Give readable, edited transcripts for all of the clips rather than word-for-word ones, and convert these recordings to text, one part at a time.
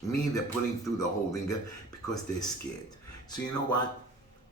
Me, they're putting through the whole ringer because they're scared. So you know what?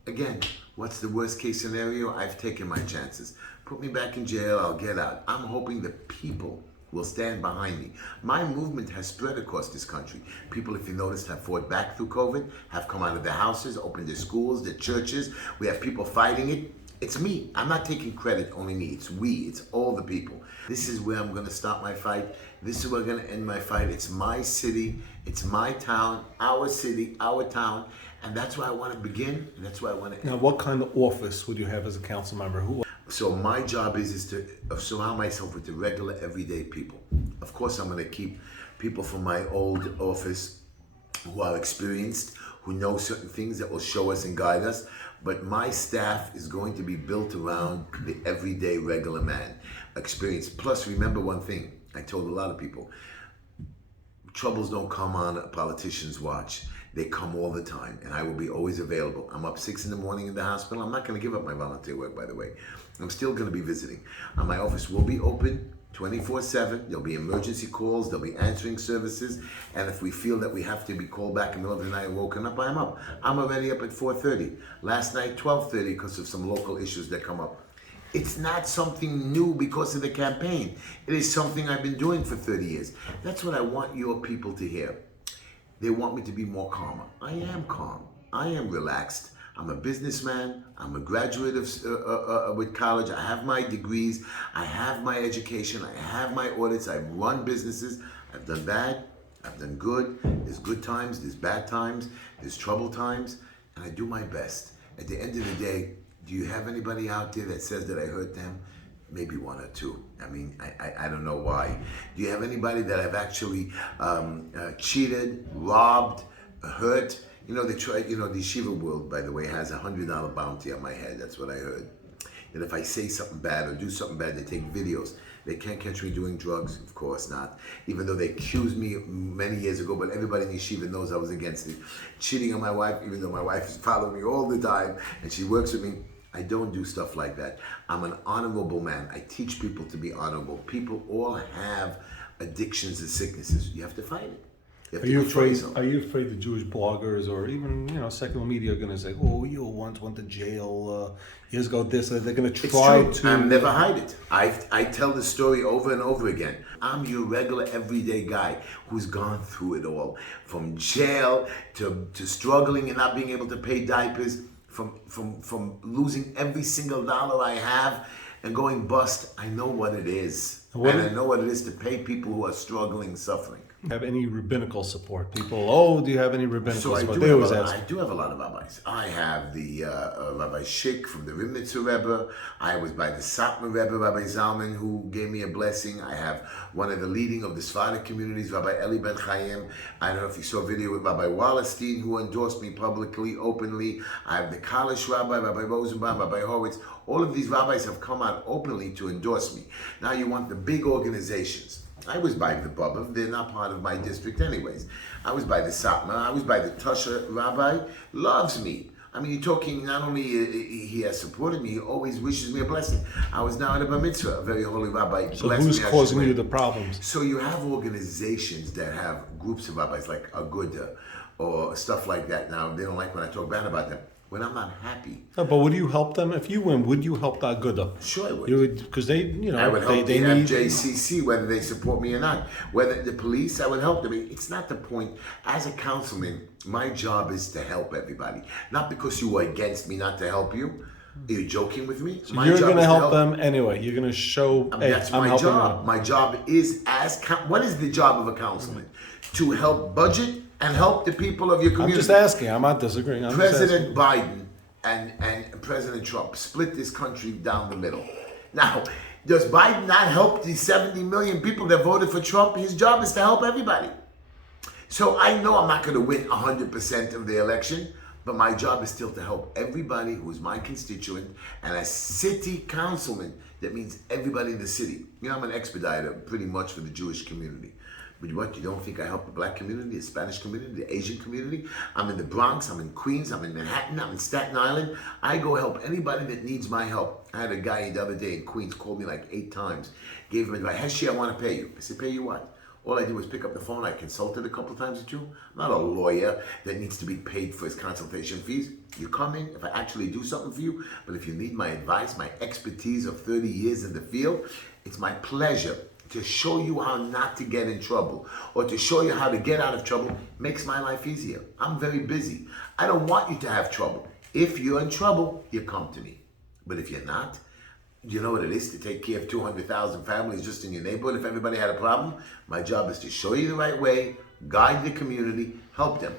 Again, what's the worst case scenario? I've taken my chances. Put me back in jail, I'll get out. I'm hoping the people will stand behind me. My movement has spread across this country. People, if you noticed, have fought back through COVID, have come out of their houses, opened their schools, their churches. We have people fighting it. It's me. I'm not taking credit, only me. It's we. It's all the people. This is where I'm going to start my fight. This is where I'm going to end my fight. It's my city. It's my town, our city, our town. And that's where I want to begin. And that's where I want to end. Now, what kind of office would you have as a council member? So my job is to surround myself with the regular, everyday people. Of course, I'm going to keep people from my old office who are experienced, who know certain things that will show us and guide us. But my staff is going to be built around the everyday, regular man, experience. Plus, remember one thing, I told a lot of people, troubles don't come on a politician's watch. They come all the time, and I will be always available. I'm up 6 a.m. in the hospital. I'm not going to give up my volunteer work, by the way. I'm still going to be visiting. My office will be open 24/7. There'll be emergency calls. There'll be answering services. And if we feel that we have to be called back in the middle of the night and woken up, I'm up. I'm already up at 4:30. Last night, 12:30, because of some local issues that come up. It's not something new because of the campaign. It is something I've been doing for 30 years. That's what I want your people to hear. They want me to be more calmer. I am calm. I am relaxed. I'm a businessman. I'm a graduate with college. I have my degrees. I have my education. I have my audits. I've run businesses. I've done bad. I've done good. There's good times. There's bad times. There's trouble times. And I do my best. At the end of the day, do you have anybody out there that says that I hurt them? Maybe one or two. I mean, I don't know why. Do you have anybody that I've actually cheated, robbed, hurt? You know, they try. You know, the yeshiva world, by the way, has $100 bounty on my head. That's what I heard. That if I say something bad or do something bad, they take videos. They can't catch me doing drugs, of course not. Even though they accused me many years ago, but everybody in yeshiva knows I was against it. Cheating on my wife, even though my wife is following me all the time and she works with me. I don't do stuff like that. I'm an honorable man. I teach people to be honorable. People all have addictions and sicknesses. You have to fight it. Are you afraid? Are you afraid the Jewish bloggers or even secular media are going to say, "Oh, you once went to jail years ago"? This they're going to try to. I never hide it. I tell the story over and over again. I'm your regular, everyday guy who's gone through it all, from jail to struggling and not being able to pay diapers. From losing every single dollar I have and going bust. I know what it is. And I know what it is to pay people who are struggling, suffering. Have any rabbinical support? People, do you have any rabbinical support? I do have a lot of rabbis. I have the Rabbi Schick from the Rimnitzer Rebbe. I was by the Satmar Rebbe, Rabbi Zalman, who gave me a blessing. I have one of the leading of the Sephardic communities, Rabbi Eli Ben Chaim. I don't know if you saw a video with Rabbi Wallerstein, who endorsed me publicly, openly. I have the Kalish Rabbi, Rabbi Rosenbaum, Rabbi Horowitz. All of these rabbis have come out openly to endorse me. Now you want the big organizations. I was by the Bubba. They're not part of my district anyways. I was by the Satmar. I was by the Tusha Rabbi. Loves me. I mean, you're talking, not only he has supported me, he always wishes me a blessing. I was now at a bar mitzvah, a very holy rabbi. So who's causing you the problems? So you have organizations that have groups of rabbis like Aguda or stuff like that. Now, they don't like when I talk bad about them. When I'm not happy. No, but would you help them? If you win, would you help the Aguda? Sure I would. You would, because they, I would help they the need FJCC, whether they support me or not. Whether the police, I would help them. It's not the point. As a councilman, my job is to help everybody. Not because you were against me not to help you. Are you joking with me? So you're going to help them anyway. You're going to show, that's my job. My job is what is the job of a councilman? To help budget and help the people of your community. I'm just asking. I'm not disagreeing. President Biden and President Trump split this country down the middle. Now, does Biden not help the 70 million people that voted for Trump? His job is to help everybody. So I know I'm not going to win 100% of the election, but my job is still to help everybody who is my constituent. And as city councilman, that means everybody in the city. I'm an expediter pretty much for the Jewish community. But what, you don't think I help the black community, the Spanish community, the Asian community? I'm in the Bronx, I'm in Queens, I'm in Manhattan, I'm in Staten Island. I go help anybody that needs my help. I had a guy the other day in Queens called me like 8 times. Gave him advice, Heshy, I want to pay you. I said, pay you what? All I did was pick up the phone. I consulted a couple of times with you. I'm not a lawyer that needs to be paid for his consultation fees. You come in if I actually do something for you, but if you need my advice, my expertise of 30 years in the field, it's my pleasure to show you how not to get in trouble or to show you how to get out of trouble. Makes my life easier. I'm very busy. I don't want you to have trouble. If you're in trouble, you come to me. But if you're not, you know what it is to take care of 200,000 families just in your neighborhood. If everybody had a problem, my job is to show you the right way, guide the community, help them.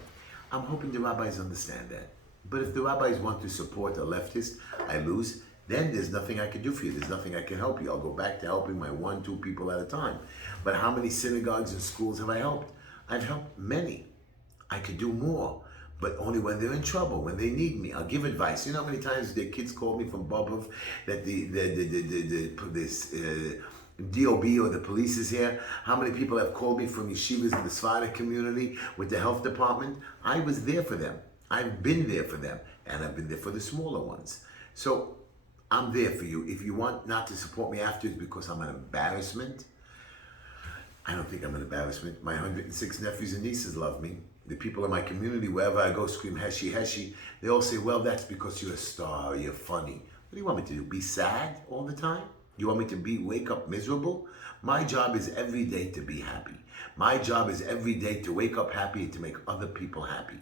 I'm hoping the rabbis understand that. But if the rabbis want to support a leftist, I lose, then there's nothing I can do for you. There's nothing I can help you. I'll go back to helping my 1-2 people at a time. But how many synagogues and schools have I helped? I've helped many. I could do more, but only when they're in trouble, when they need me. I'll give advice. You know how many times the kids call me from Bobov that this DOB or the police is here? How many people have called me from yeshivas in the Sephardic community with the health department? I was there for them. I've been there for them, and I've been there for the smaller ones. So I'm there for you. If you want not to support me afterwards because I'm an embarrassment, I don't think I'm an embarrassment. My 106 nephews and nieces love me. The people in my community, wherever I go, scream Heshy, Heshy. They all say, well, that's because you're a star, you're funny. What do you want me to do, be sad all the time? You want me to wake up miserable? My job is every day to be happy. My job is every day to wake up happy and to make other people happy.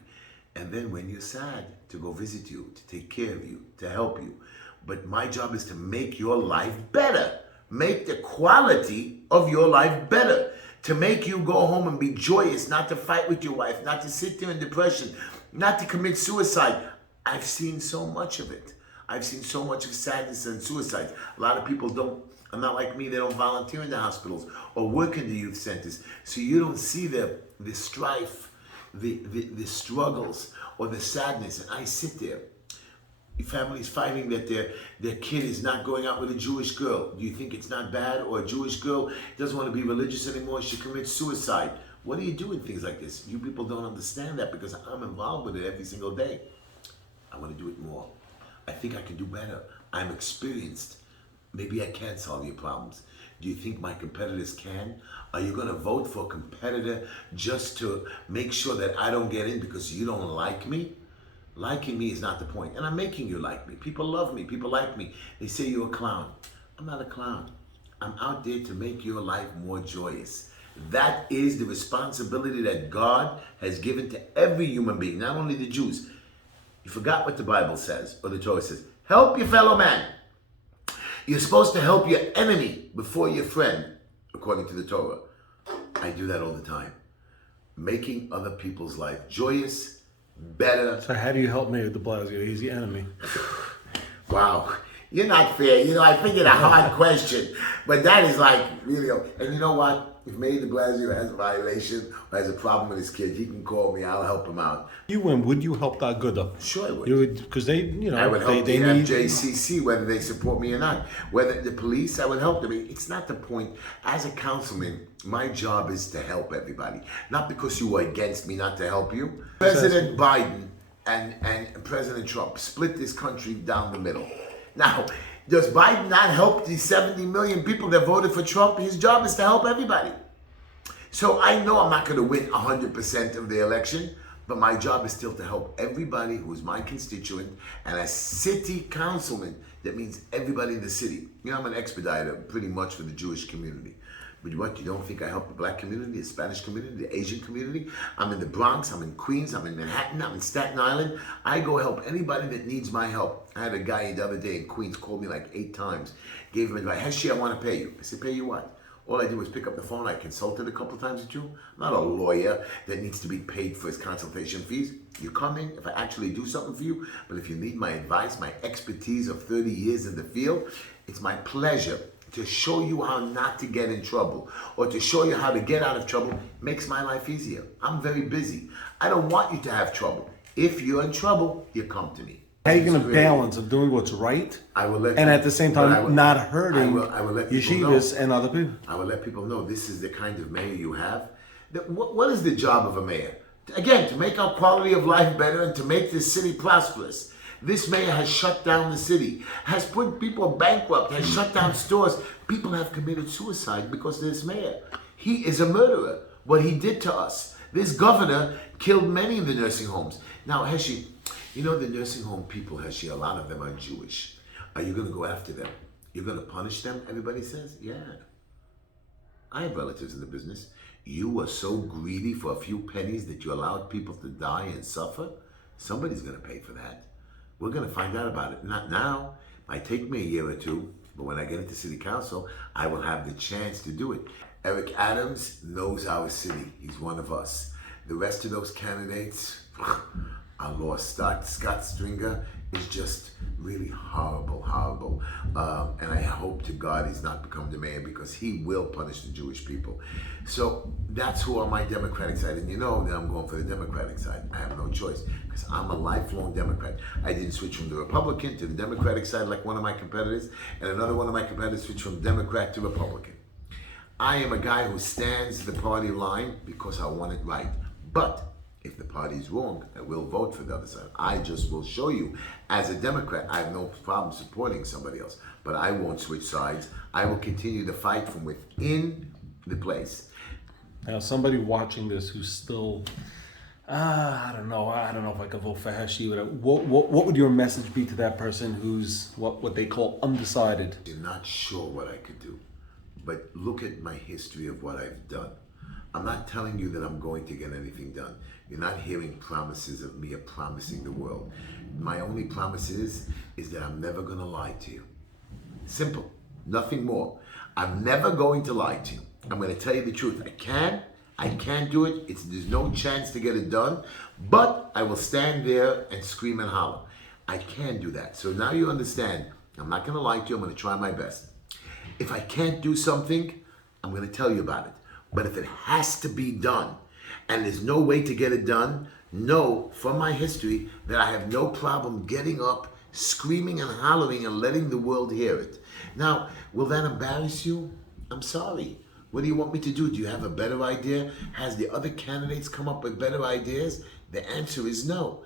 And then when you're sad, to go visit you, to take care of you, to help you. But my job is to make your life better. Make the quality of your life better. To make you go home and be joyous, not to fight with your wife, not to sit there in depression, not to commit suicide. I've seen so much of it. I've seen so much of sadness and suicide. A lot of people are not like me, they don't volunteer in the hospitals or work in the youth centers. So you don't see the strife, the struggles, or the sadness. And I sit there. Families fighting that their kid is not going out with a Jewish girl. Do you think it's not bad? Or a Jewish girl doesn't want to be religious anymore, she commits suicide. What do you do in things like this? You people don't understand that because I'm involved with it every single day. I want to do it more. I think I can do better. I'm experienced. Maybe I can solve your problems. Do you think my competitors can? Are you going to vote for a competitor just to make sure that I don't get in because you don't like me? Liking me is not the point. And I'm making you like me. People love me. People like me. They say you're a clown. I'm not a clown. I'm out there to make your life more joyous. That is the responsibility that God has given to every human being, not only the Jews. You forgot what the Bible says, or the Torah says. Help your fellow man. You're supposed to help your enemy before your friend, according to the Torah. I do that all the time. Making other people's life joyous, better. So how do you help me with de Blasio? He's the enemy. Wow. You're not fair. You know, I figured a hard question, but that is like, really, and you know what? If Mayor de Blasio has a violation or has a problem with his kid, he can call me. I'll help him out. You win. Would you help that good up? Sure I would. You would, because they, you know, I would help they the need FJCC, whether they support me or not. Whether the police, I would help them. It's not the point. As a councilman, my job is to help everybody. Not because you were against me, not to help you. President Biden and President Trump split this country down the middle. Now, does Biden not help the 70 million people that voted for Trump? His job is to help everybody. So I know I'm not going to win 100% of the election, but my job is still to help everybody who is my constituent. And as city councilman, that means everybody in the city. You know, I'm an expediter pretty much for the Jewish community. But what, you don't think I help the black community, the Spanish community, the Asian community? I'm in the Bronx, I'm in Queens, I'm in Manhattan, I'm in Staten Island. I go help anybody that needs my help. I had a guy the other day in Queens called me like 8 times. Gave him advice, Heshy, I want to pay you. I said, pay you what? All I did was pick up the phone. I consulted a couple times with you. I'm not a lawyer that needs to be paid for his consultation fees. You come in if I actually do something for you. But if you need my advice, my expertise of 30 years in the field, it's my pleasure to show you how not to get in trouble or to show you how to get out of trouble. Makes my life easier. I'm very busy. I don't want you to have trouble. If you're in trouble, you come to me. How are you going to balance of doing what's right I will let and you, at the same time not hurting I will let people yeshivas know. and other people? I will let people know this is the kind of mayor you have. What is the job of a mayor? Again, to make our quality of life better and to make this city prosperous. This mayor has shut down the city, has put people bankrupt, has shut down stores. People have committed suicide because of this mayor. He is a murderer. What he did to us. This governor killed many in the nursing homes. Now, Heshy, you know the nursing home people, Heshy, a lot of them are Jewish. Are you going to go after them? You're going to punish them, everybody says? Yeah. I have relatives in the business. You were so greedy for a few pennies that you allowed people to die and suffer? Somebody's going to pay for that. We're going to find out about it. Not now. Might take me a year or two, but when I get into city council, I will have the chance to do it. Eric Adams knows our city. He's one of us. The rest of those candidates are lost. Scott Stringer is just really horrible. And I hope to God he's not become the mayor, because he will punish the Jewish people. So that's who on my Democratic side. And you know that I'm going for the Democratic side. I have no choice, because I'm a lifelong Democrat. I didn't switch from the Republican to the Democratic side like one of my competitors, and another one of my competitors switched from Democrat to Republican. I am a guy who stands the party line because I want it right. But if the party is wrong, I will vote for the other side. I just will show you, as a Democrat, I have no problem supporting somebody else, but I won't switch sides. I will continue to fight from within the place. Now, somebody watching this who's still, I don't know if I could vote for Heshy. What would your message be to that person who's what they call undecided? I'm not sure what I could do, but look at my history of what I've done. I'm not telling you that I'm going to get anything done. You're not hearing promises of me of promising the world. My only promise is that I'm never going to lie to you. Simple. Nothing more. I'm never going to lie to you. I'm going to tell you the truth. I can't do it. There's no chance to get it done, but I will stand there and scream and holler. I can do that. So now you understand. I'm not going to lie to you. I'm going to try my best. If I can't do something, I'm going to tell you about it. But if it has to be done, and there's no way to get it done, know from my history that I have no problem getting up, screaming and hollering and letting the world hear it. Now, will that embarrass you? I'm sorry. What do you want me to do? Do you have a better idea? Has the other candidates come up with better ideas? The answer is no.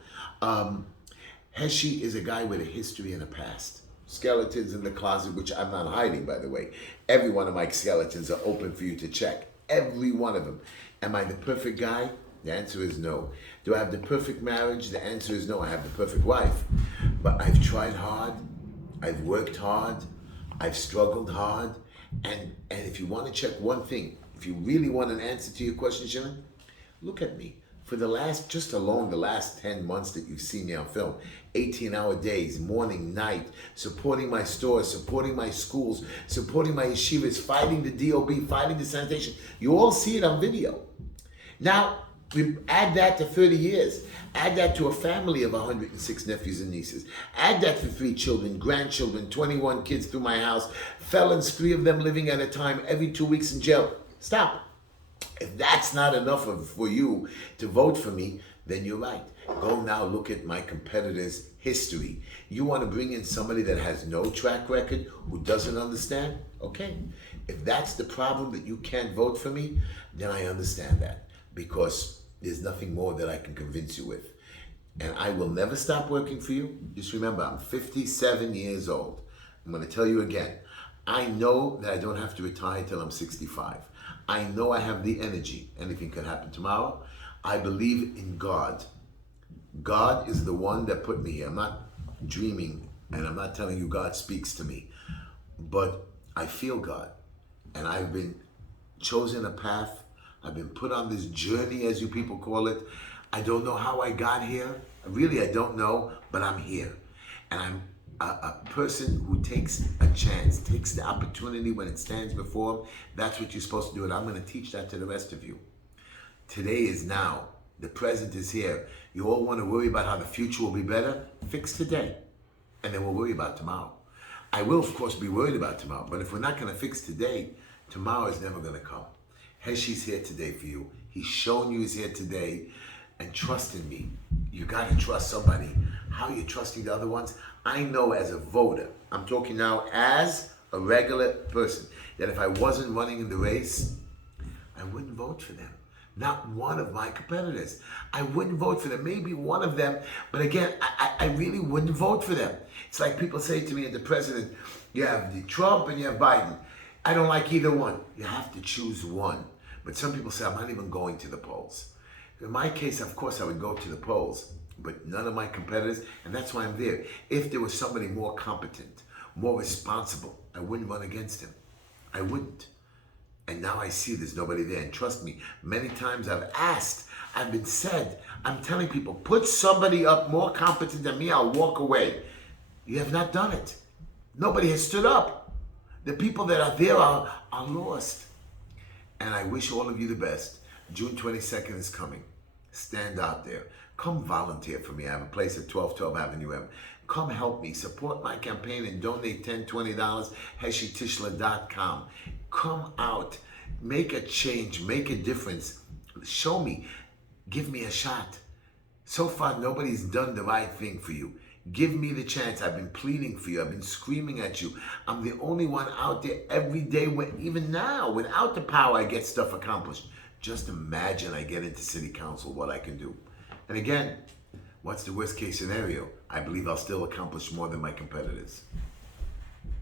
Heshy is a guy with a history and a past. Skeletons in the closet, which I'm not hiding, by the way. Every one of my skeletons are open for you to check. Every one of them. Am I the perfect guy? The answer is no. Do I have the perfect marriage? The answer is no. I have the perfect wife. But I've tried hard. I've worked hard. I've struggled hard. And if you want to check one thing, if you really want an answer to your question, Shimon, look at me. For the last 10 months that you've seen me on film, 18-hour days, morning, night, supporting my stores, supporting my schools, supporting my yeshivas, fighting the DOB, fighting the sanitation. You all see it on video. Now, we add that to 30 years. Add that to a family of 106 nephews and nieces. Add that to 3 children, grandchildren, 21 kids through my house, felons, 3 of them living at a time, every 2 weeks in jail. Stop. If that's not enough for you to vote for me, then you're right. Go now look at my competitor's history. You want to bring in somebody that has no track record, who doesn't understand? Okay. If that's the problem, that you can't vote for me, then I understand that, because there's nothing more that I can convince you with. And I will never stop working for you. Just remember, I'm 57 years old. I'm going to tell you again. I know that I don't have to retire till I'm 65. I know I have the energy. Anything could happen tomorrow. I believe in God. God is the one that put me here. I'm not dreaming, and I'm not telling you God speaks to me. But I feel God. And I've been chosen a path. I've been put on this journey, as you people call it. I don't know how I got here. Really, I don't know, but I'm here. And I'm a person who takes a chance, takes the opportunity when it stands before him. That's what you're supposed to do, and I'm going to teach that to the rest of you. Today is now. The present is here. You all want to worry about how the future will be better? Fix today, and then we'll worry about tomorrow. I will, of course, be worried about tomorrow, but if we're not going to fix today, tomorrow is never going to come. Heshy's here today for you. He's shown you he's here today, and trust in me. You got to trust somebody. How are you trusting the other ones? I know as a voter, I'm talking now as a regular person, that if I wasn't running in the race, I wouldn't vote for them. Not one of my competitors. I wouldn't vote for them. Maybe one of them, but again, I really wouldn't vote for them. It's like people say to me at the president, you have the Trump and you have Biden. I don't like either one. You have to choose one. But some people say, I'm not even going to the polls. In my case, of course, I would go to the polls, but none of my competitors, and that's why I'm there. If there was somebody more competent, more responsible, I wouldn't run against him. I wouldn't. And now I see there's nobody there. And trust me, many times I've asked, I've been said, I'm telling people, put somebody up more competent than me, I'll walk away. You have not done it. Nobody has stood up. The people that are there are lost. And I wish all of you the best. June 22nd is coming. Stand out there. Come volunteer for me. I have a place at 1212 Avenue M. Come help me. Support my campaign and donate $10, $20. HeshyTischler.com. Come out. Make a change. Make a difference. Show me. Give me a shot. So far, nobody's done the right thing for you. Give me the chance. I've been pleading for you. I've been screaming at you. I'm the only one out there every day, even now, without the power, I get stuff accomplished. Just imagine I get into city council, what I can do. And again, what's the worst case scenario? I believe I'll still accomplish more than my competitors.